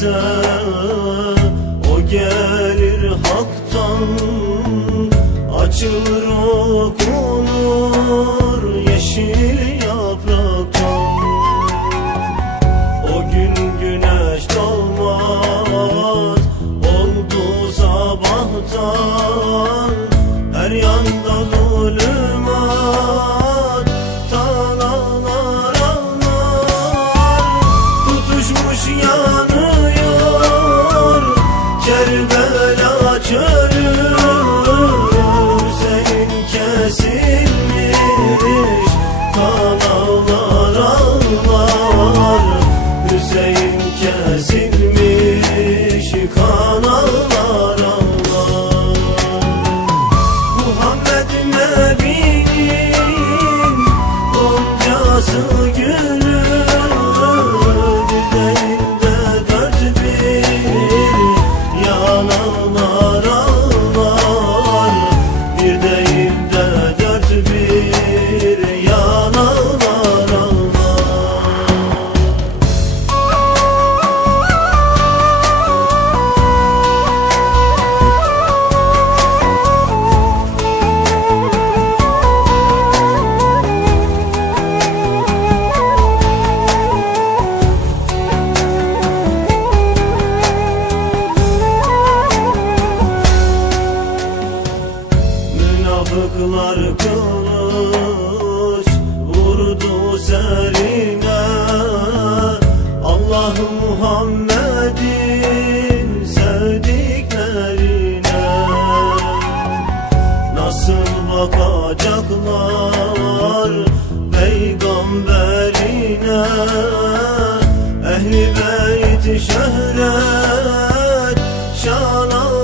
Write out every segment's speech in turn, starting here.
kimse O gelir haktan. Açılır okunur yeşil yapraktan. O gün güneş doğmaz Oldu sabahtan. Her yanda zulümat Yanlış Selamlar peygamberine Ehli beyt şöhret şanal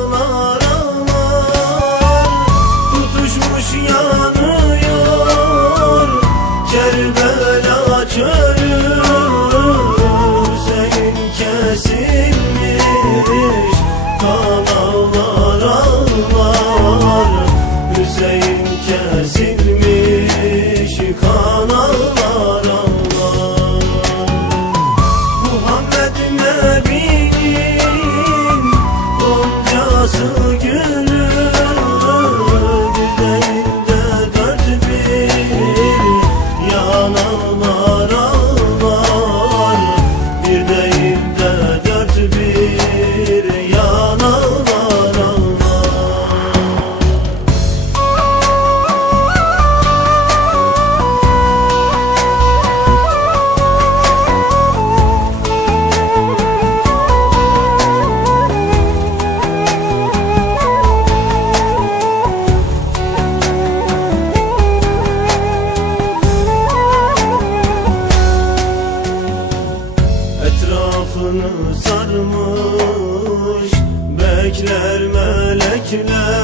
melekler melekler.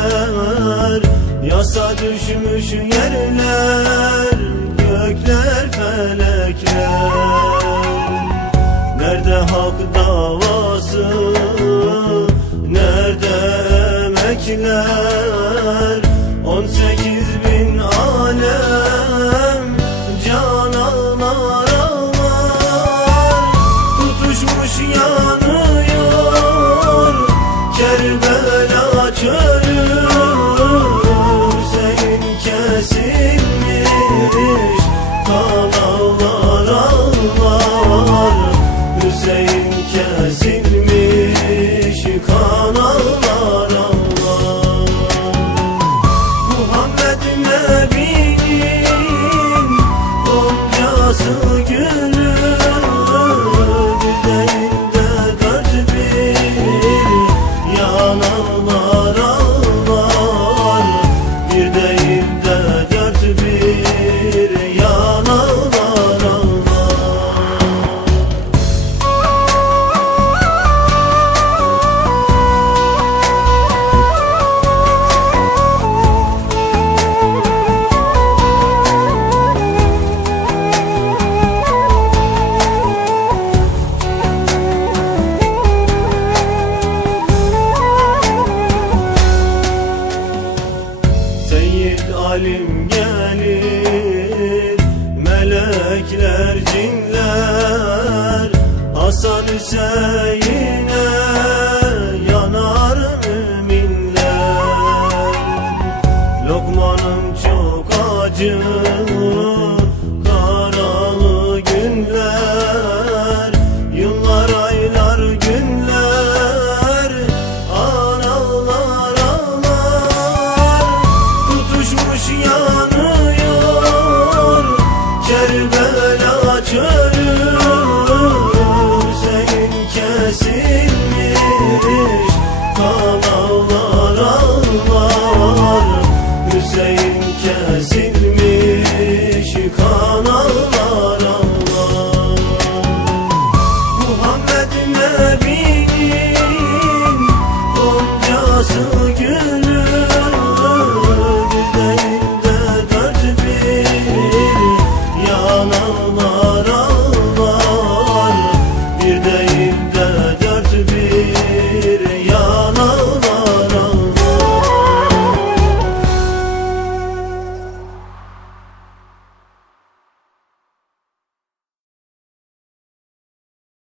Yasa düşmüş yerler gökler felekler. Nerede hak davası nerede emekler? 18 ما بي Hasan Hüseyin'e